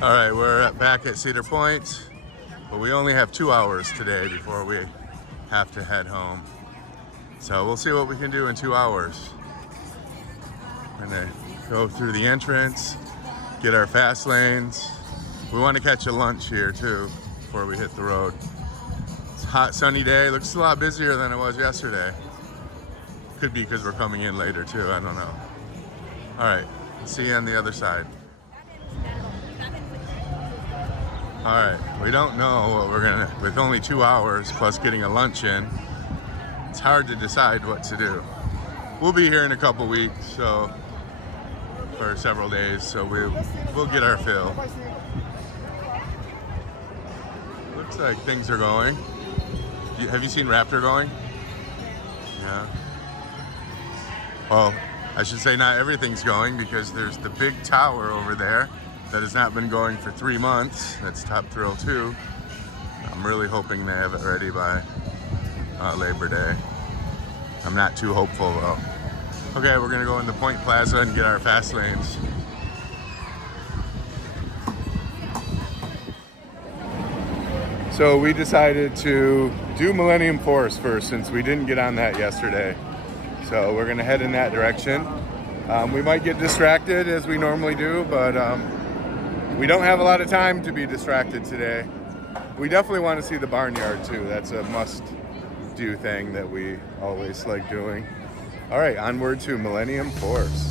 All right, we're back at Cedar Point, but we only have 2 hours today before we have to head home. So we'll see what we can do in 2 hours. We're gonna go through the entrance, get our fast lanes. We want to catch a lunch here too before we hit the road. It's a hot, sunny day. Looks a lot busier than it was yesterday. Could be because we're coming in later too, I don't know. All right, see you on the other side. All right, we don't know what we're gonna, with only 2 hours plus getting a lunch in, it's hard to decide what to do. We'll be here in a couple weeks, so for several days, so we'll get our fill. Looks like things are going. Have you seen Raptor going? Yeah. Well, I should say not everything's going because there's the big tower over there that has not been going for 3 months. That's Top Thrill 2. I'm really hoping they have it ready by Labor Day. I'm not too hopeful though. Okay, we're gonna go in the Point Plaza and get our fast lanes. So we decided to do Millennium Force first since we didn't get on that yesterday. So we're gonna head in that direction. We might get distracted as we normally do, but we don't have a lot of time to be distracted today. We definitely want to see the Barnyard too. That's a must-do thing that we always like doing. All right, onward to Millennium Force.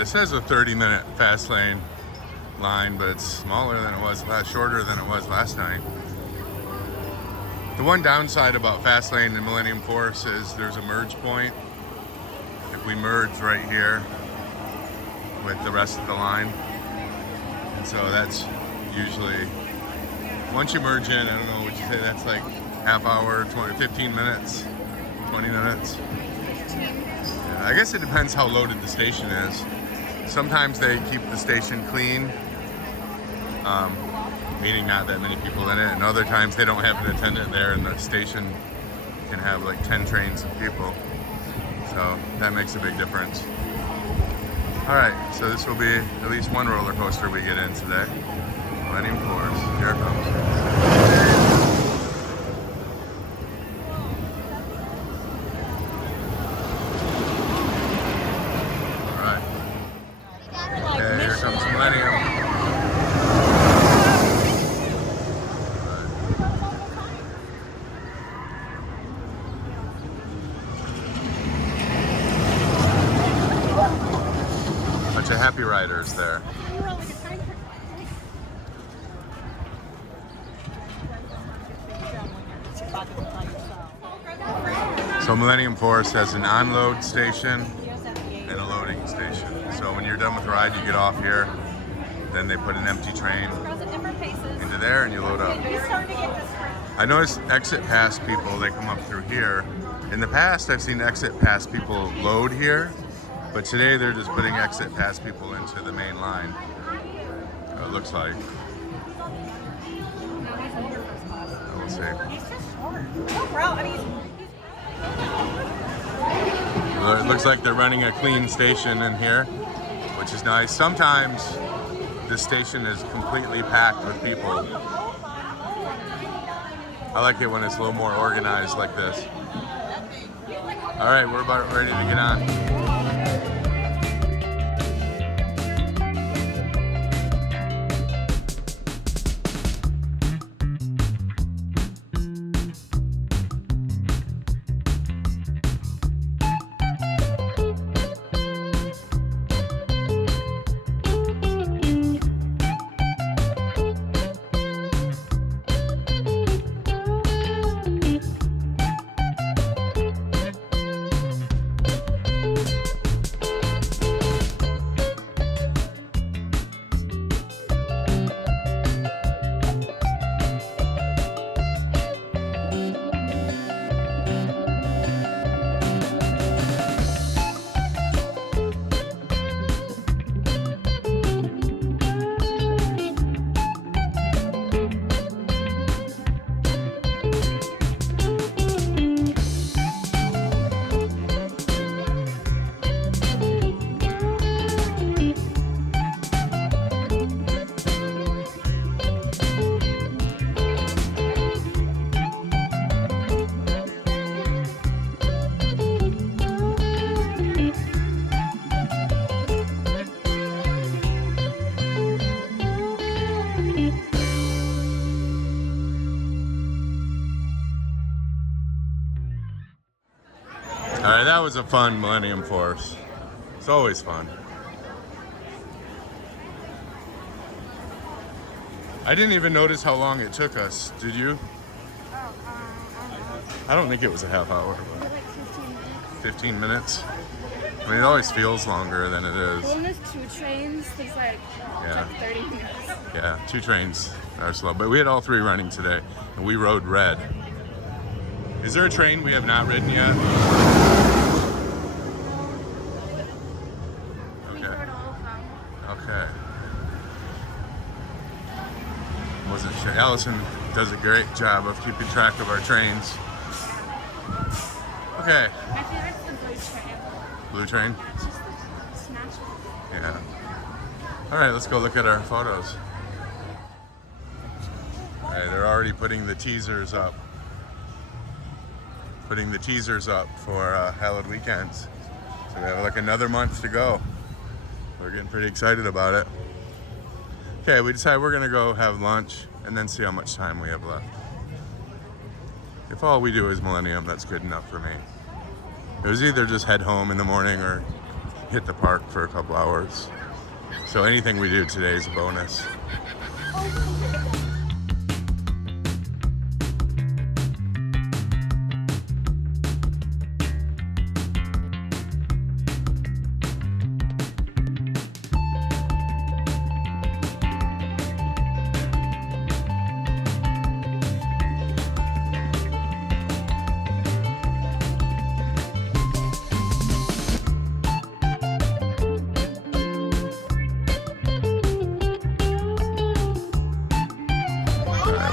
It says a 30-minute fast lane line, but it's smaller than it was shorter than it was last night. The one downside about fast lane and Millennium Force is there's a merge point. If we merge right here with the rest of the line, and so that's usually, once you merge in, I don't know, would you say that's like half hour, 15 minutes, 20 minutes? Yeah, I guess it depends how loaded the station is. Sometimes they keep the station clean, meaning not that many people in it, and other times they don't have an attendant there and the station can have like 10 trains of people. So that makes a big difference. All right, so this will be at least one roller coaster we get in today. Millennium Force, here it comes. Happy riders there. So Millennium Force has an onload station and a loading station. So when you're done with the ride, you get off here, then they put an empty train into there and you load up. I noticed exit pass people, they come up through here. In the past, I've seen exit pass people load here, but today they're just putting exit pass people into the main line. It looks like. We'll see. It looks like they're running a clean station in here, which is nice. Sometimes this station is completely packed with people. I like it when it's a little more organized like this. All right, we're about ready to get on. All right, that was a fun Millennium Force. It's always fun. I didn't even notice how long it took us. Did you? I don't think it was a half hour. But like 15 minutes. 15 minutes? I mean, it always feels longer than it is. Well, when there's 2 trains, there's like 30 minutes. Yeah, 2 trains are slow. But we had all 3 running today, and we rode red. Is there a train we have not ridden yet? Okay. Wasn't sure. Allison does a great job of keeping track of our trains. Okay. My favorite's the blue train. Blue train? Yeah, it's just the smash. Yeah. All right, let's go look at our photos. All right, they're already putting the teasers up. Putting the teasers up for Hallowed Weekends. So we have like another month to go. We're getting pretty excited about it. Okay, we decided we're gonna go have lunch and then see how much time we have left. If all we do is Millennium, that's good enough for me. It was either just head home in the morning or hit the park for a couple hours. So anything we do today is a bonus.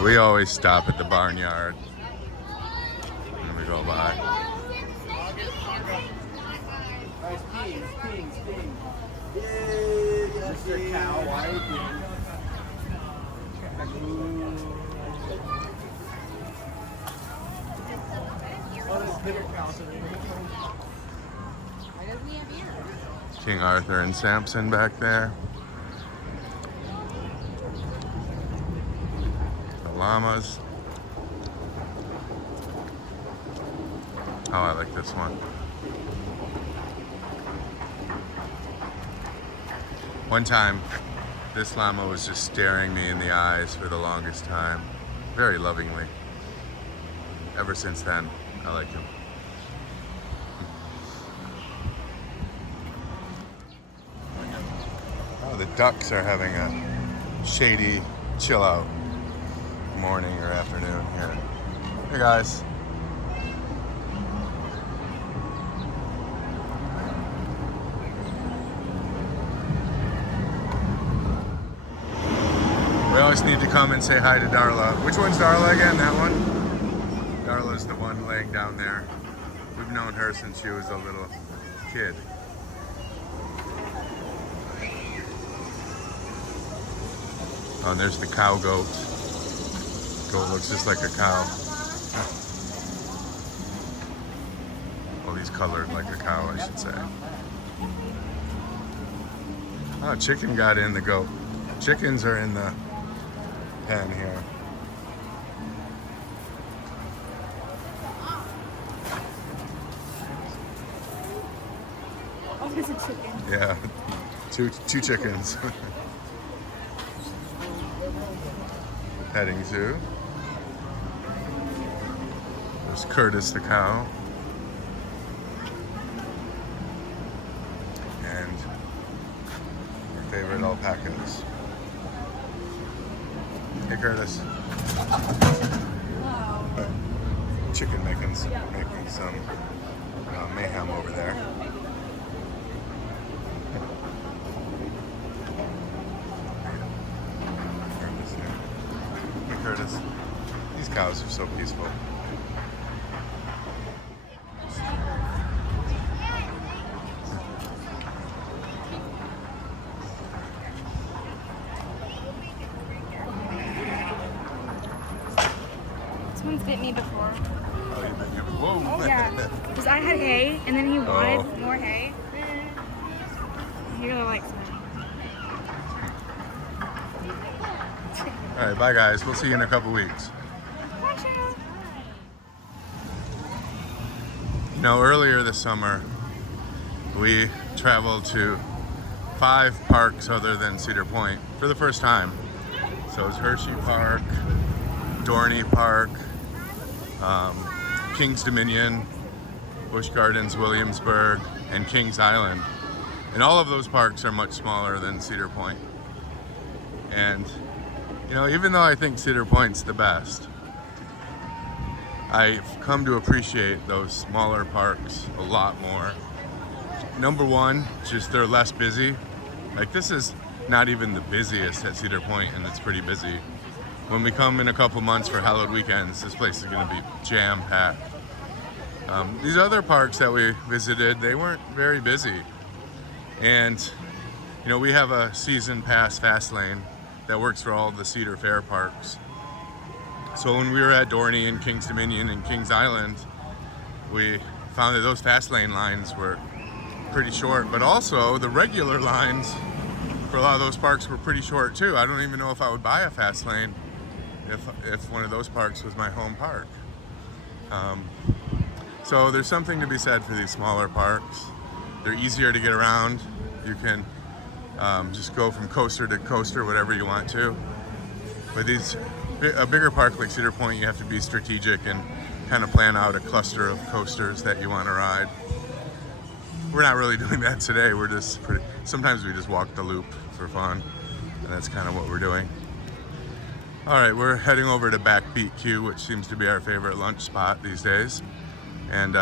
We always stop at the Barnyard when we go by. Mr. Cow White. King Arthur and Samson back there. Llamas. Oh, I like this one. One time, this llama was just staring me in the eyes for the longest time, very lovingly. Ever since then, I like him. Oh, the ducks are having a shady chill out morning or afternoon here. Hey guys. We always need to come and say hi to Darla. Which one's Darla again? That one? Darla's the one laying down there. We've known her since she was a little kid. Oh, and there's the cow goat. Goat looks just like a cow. Well, he's colored like a cow, I should say. Oh, chicken got in the goat. Chickens are in the pen here. Oh, there's a chicken. Yeah, two chickens. Petting zoo. There's Curtis the cow. And our favorite alpacas. Hey Curtis. Chicken making some mayhem over there. Hey Curtis. These cows are so peaceful. Someone's bit me before. Oh, you been here? Whoa! Yeah, because I had hay, and then he wanted more hay. He really likes me. All right, bye guys. We'll see you in a couple weeks. You know, earlier this summer, we traveled to 5 parks other than Cedar Point for the first time. So it was Hershey Park, Dorney Park, King's Dominion, Busch Gardens, Williamsburg, and Kings Island. And all of those parks are much smaller than Cedar Point. And, you know, even though I think Cedar Point's the best, I've come to appreciate those smaller parks a lot more. Number one, just they're less busy. Like, this is not even the busiest at Cedar Point, and it's pretty busy. When we come in a couple months for hallowed weekends, this place is going to be jam-packed. These other parks that we visited, they weren't very busy. And, you know, we have a season pass fast lane that works for all the Cedar Fair parks. So when we were at Dorney and Kings Dominion and Kings Island, we found that those fast lane lines were pretty short, but also the regular lines for a lot of those parks were pretty short too. I don't even know if I would buy a fast lane if one of those parks was my home park. So there's something to be said for these smaller parks. They're easier to get around. You can just go from coaster to coaster, whatever you want to. With a bigger park like Cedar Point, you have to be strategic and kind of plan out a cluster of coasters that you want to ride. We're not really doing that today. We're just sometimes we just walk the loop for fun, and that's kind of what we're doing. All right, we're heading over to Backbeat Q, which seems to be our favorite lunch spot these days. And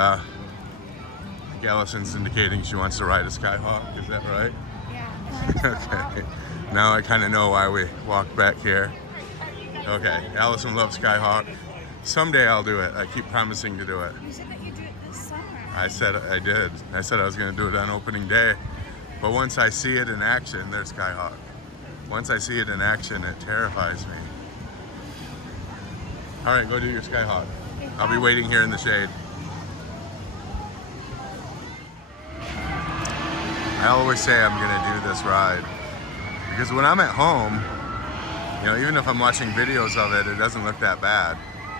Allison's indicating she wants to ride a Skyhawk. Is that right? Yeah. Okay. Now I kind of know why we walked back here. Okay, Allison loves Skyhawk. Someday I'll do it. I keep promising to do it. You said that you do it this summer. I said I did. I said I was going to do it on opening day. But once I see it in action, there's Skyhawk. Once I see it in action, it terrifies me. All right, go do your Skyhawk. I'll be waiting here in the shade. I always say I'm going to do this ride because when I'm at home, you know, even if I'm watching videos of it, it doesn't look that bad.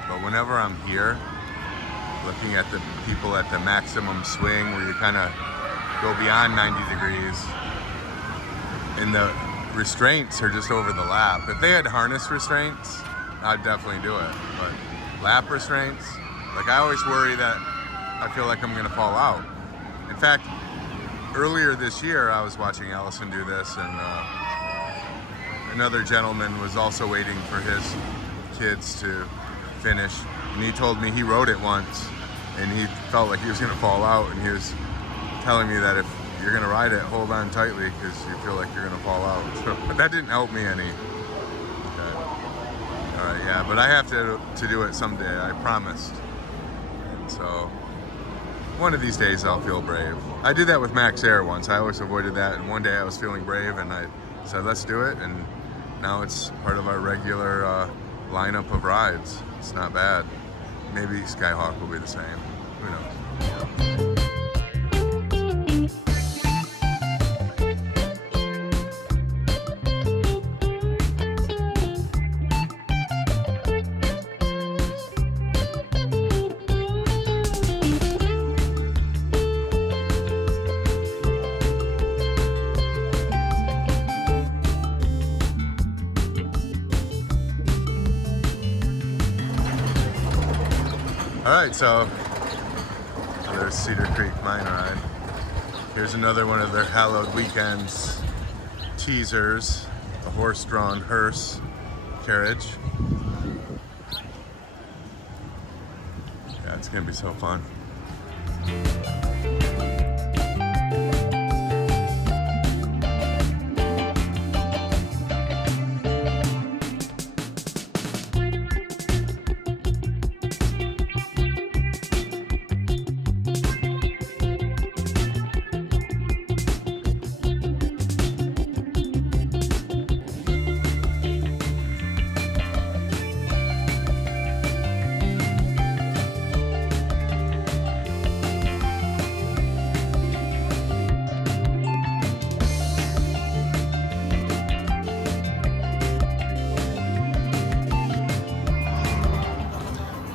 But whenever I'm here, looking at the people at the maximum swing where you kind of go beyond 90 degrees and the restraints are just over the lap. If they had harness restraints, I'd definitely do it. But lap restraints, like I always worry that I feel like I'm going to fall out. In fact, earlier this year, I was watching Allison do this, and another gentleman was also waiting for his kids to finish. And he told me he rode it once and he felt like he was gonna fall out, and he was telling me that if you're gonna ride it, hold on tightly because you feel like you're gonna fall out. So, but that didn't help me any. Okay. All right, yeah, but I have to do it someday, I promised. And so one of these days I'll feel brave. I did that with Max Air once. I always avoided that, and one day I was feeling brave and I said, let's do it, and now it's part of our regular lineup of rides. It's not bad. Maybe Skyhawk will be the same. Who knows? All right, so there's Cedar Creek Mine Ride. Here's another one of their Hallowed Weekends teasers, a horse-drawn hearse carriage. Yeah, it's gonna be so fun.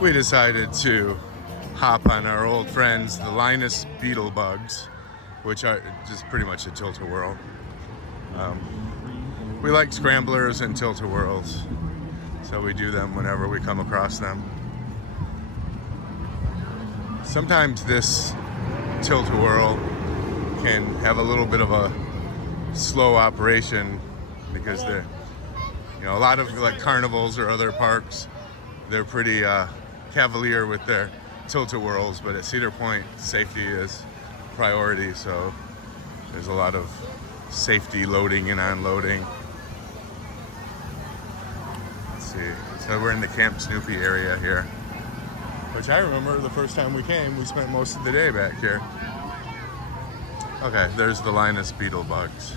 We decided to hop on our old friends, the Linus Beatle bugs, which are just pretty much a tilt-a-whirl. We like scramblers and tilt-a-whirls, so we do them whenever we come across them. Sometimes this tilt-a-whirl can have a little bit of a slow operation because they're, you know, a lot of like carnivals or other parks, they're pretty cavalier with their tilt-a-whirls, but at Cedar Point, safety is priority, so there's a lot of safety loading and unloading. Let's see, so we're in the Camp Snoopy area here, which I remember the first time we came, we spent most of the day back here. Okay, there's the Linus Beetle bugs.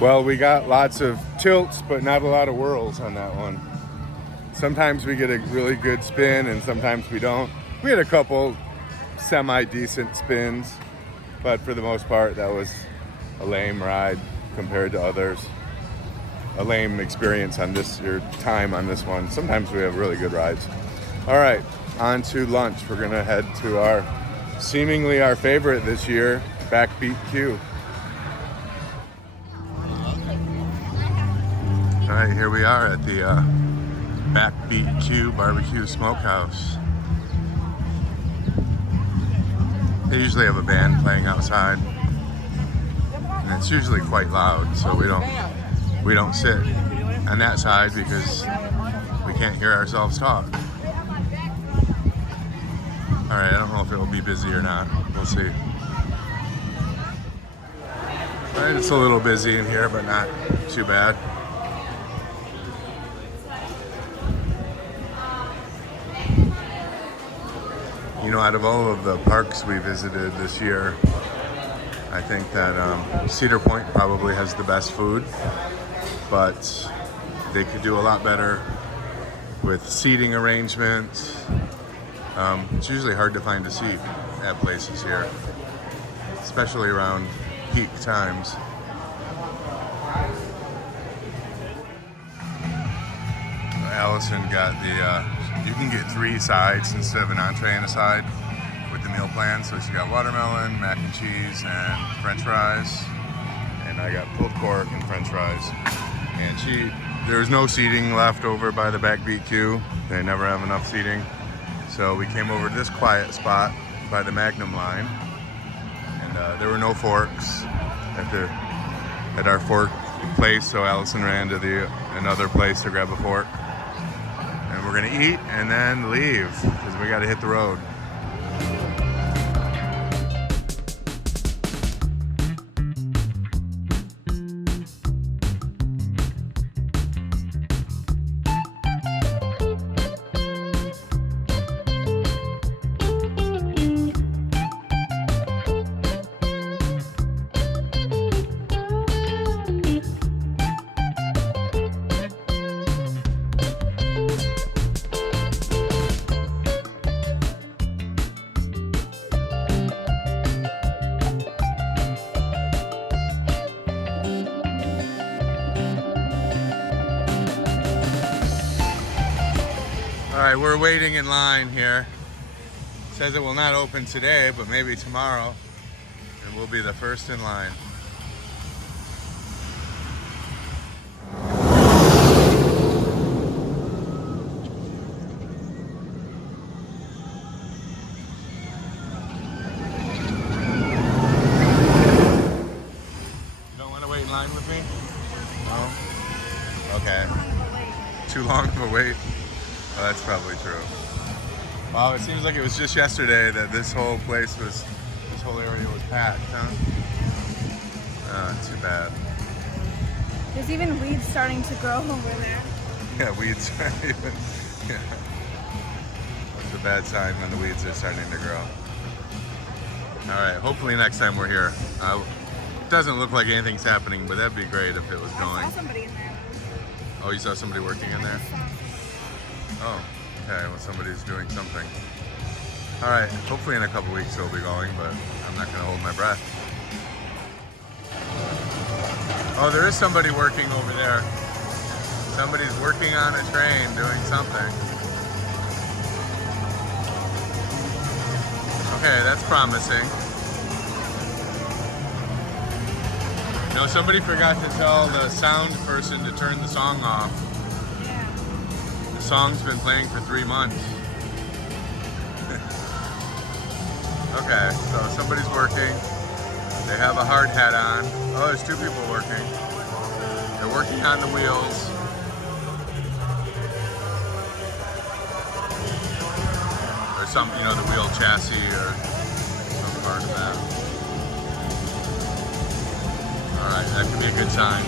Well, we got lots of tilts, but not a lot of whirls on that one. Sometimes we get a really good spin and sometimes we don't. We had a couple semi-decent spins, but for the most part, that was a lame ride compared to others. A lame experience on this, your time on this one. Sometimes we have really good rides. All right, on to lunch. We're gonna head to our, seemingly our favorite this year, Backbeat Q. All right, here we are at the Backbeat Q Barbecue Smokehouse. They usually have a band playing outside, and it's usually quite loud, so we don't sit on that side because we can't hear ourselves talk. All right, I don't know if it'll be busy or not. We'll see. All right, it's a little busy in here, but not too bad. You know, out of all of the parks we visited this year, I think that Cedar Point probably has the best food, but they could do a lot better with seating arrangements. It's usually hard to find a seat at places here, especially around peak times. Allison got the, you can get 3 sides instead of an entree and a side with the meal plan. So she got watermelon, mac and cheese, and french fries. and I got pulled pork and french fries. And there's no seating left over by the backbeat queue. They never have enough seating. So we came over to this quiet spot by the Magnum line. And there were no forks at our fork place, so Allison ran to another place to grab a fork. And we're gonna eat and then leave, because we gotta hit the road. All right, we're waiting in line here. It says it will not open today, but maybe tomorrow, and we'll be the first in line. You don't want to wait in line with me? No? Okay. Too long of a wait? Oh, that's probably true. Wow, it seems like it was just yesterday that this whole area was packed, huh? Too bad. There's even weeds starting to grow over there. Yeah, weeds. Yeah. That's a bad sign when the weeds are starting to grow. All right, hopefully next time we're here. It doesn't look like anything's happening, but that'd be great if it was going. I saw somebody in there. Oh, you saw somebody working in there? Oh, okay, well somebody's doing something. All right, hopefully in a couple weeks they'll be going, but I'm not gonna hold my breath. Oh, there is somebody working over there. Somebody's working on a train doing something. Okay, that's promising. No, somebody forgot to tell the sound person to turn the song off. The song's been playing for 3 months. Okay, so somebody's working. They have a hard hat on. Oh, there's 2 people working. They're working on the wheels. Or some, the wheel chassis or some part of that. All right, that could be a good sign.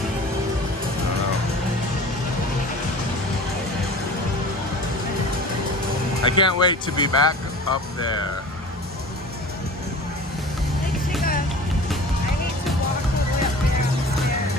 I can't wait to be back up there. I hate to walk all the way up there on the stairs.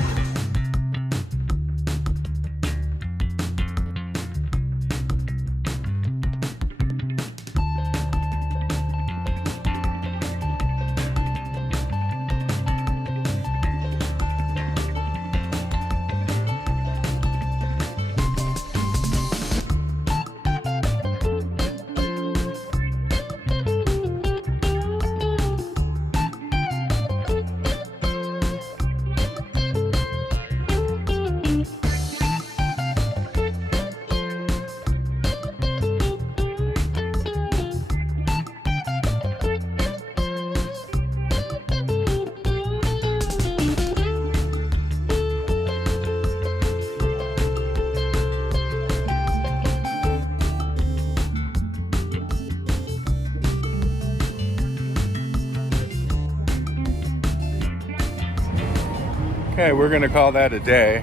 Okay, we're gonna call that a day.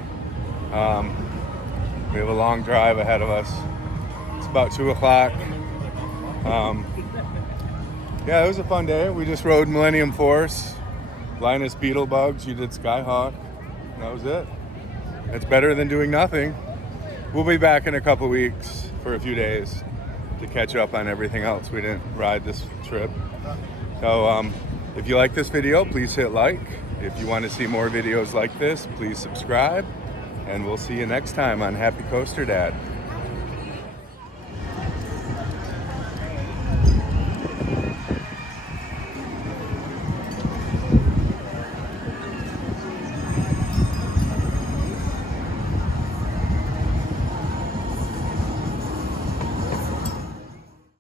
We have a long drive ahead of us. It's about 2 o'clock. Yeah, it was a fun day. We just rode Millenium Force, Linus Beatle bugs. You did Skyhawk. That was it. It's better than doing nothing. We'll be back in a couple weeks for a few days to catch up on everything else we didn't ride this trip. So if you like this video, please hit like. If you want to see more videos like this, please subscribe. And we'll see you next time on Happy Coaster Dad.